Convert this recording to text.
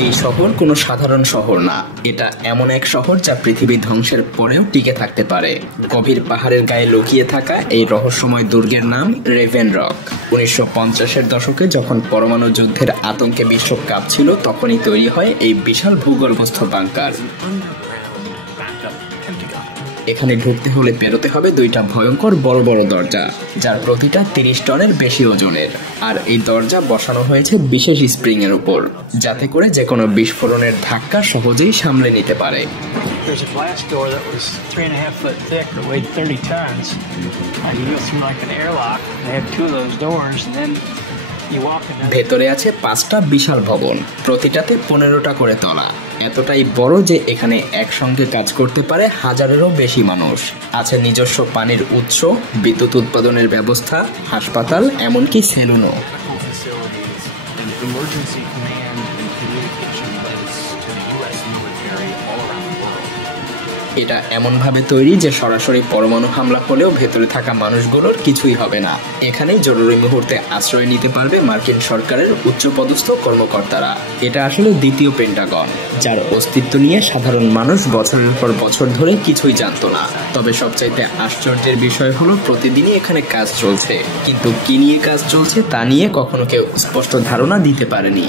এই শহর কোনো সাধারণ শহর না, এটা এমন এক শহর যা পৃথিবী ধ্বংসের পরেও টিকে থাকতে পারে। গভীর পাহাড়ের গায়ে লুকিয়ে থাকা এই রহস্যময় দুর্গের নাম রেভেন রক। 1950-এর দশকে যখন পরমাণু যুদ্ধের আতঙ্কে বিশ্ব কাঁপছিল, তখনই তৈরি হয় এই বিশাল ভূগর্ভস্থ বাংকার। এখানে ঢুকতে হলে পেরোতে হবে দুইটা ভয়ঙ্কর বড় বড় দরজা, যার প্রতিটা 30 টনের বেশি ওজনের। আর এই দরজা বসানো হয়েছে বিশেষ স্প্রিং এর উপর, যাতে করে যে কোনো বিস্ফোরণের ধাক্কা সহজেই সামলে নিতে পারে। ভেতরে আছে 5টা বিশাল ভবন, প্রতিটাতে 15টা করে তলা। এতটাই বড় যে এখানে একসঙ্গে কাজ করতে পারে হাজারেরও বেশি মানুষ। আছে নিজস্ব পানির উৎস, বিদ্যুৎ উৎপাদনের ব্যবস্থা, হাসপাতাল, এমনকি সেলুনও। এটা এমনভাবে তৈরি যে সরাসরি পরমাণু হামলা হলেও ভেতরে থাকা মানুষগুলোর কিছুই হবে না। এখানেই জরুরি মুহূর্তে আশ্রয় নিতে পারবে মার্কিন সরকারের উচ্চপদস্থ কর্মকর্তারা। এটা আসলে দ্বিতীয় পেন্টাগন, যার অস্তিত্ব নিয়ে সাধারণ মানুষ বছরের পর বছর ধরে কিছুই জানত না। তবে সবচাইতে আশ্চর্যের বিষয় হলো প্রতিদিনই এখানে কাজ চলছে, কিন্তু কি নিয়ে কাজ চলছে তা নিয়ে কখনো কেউ স্পষ্ট ধারণা দিতে পারেনি।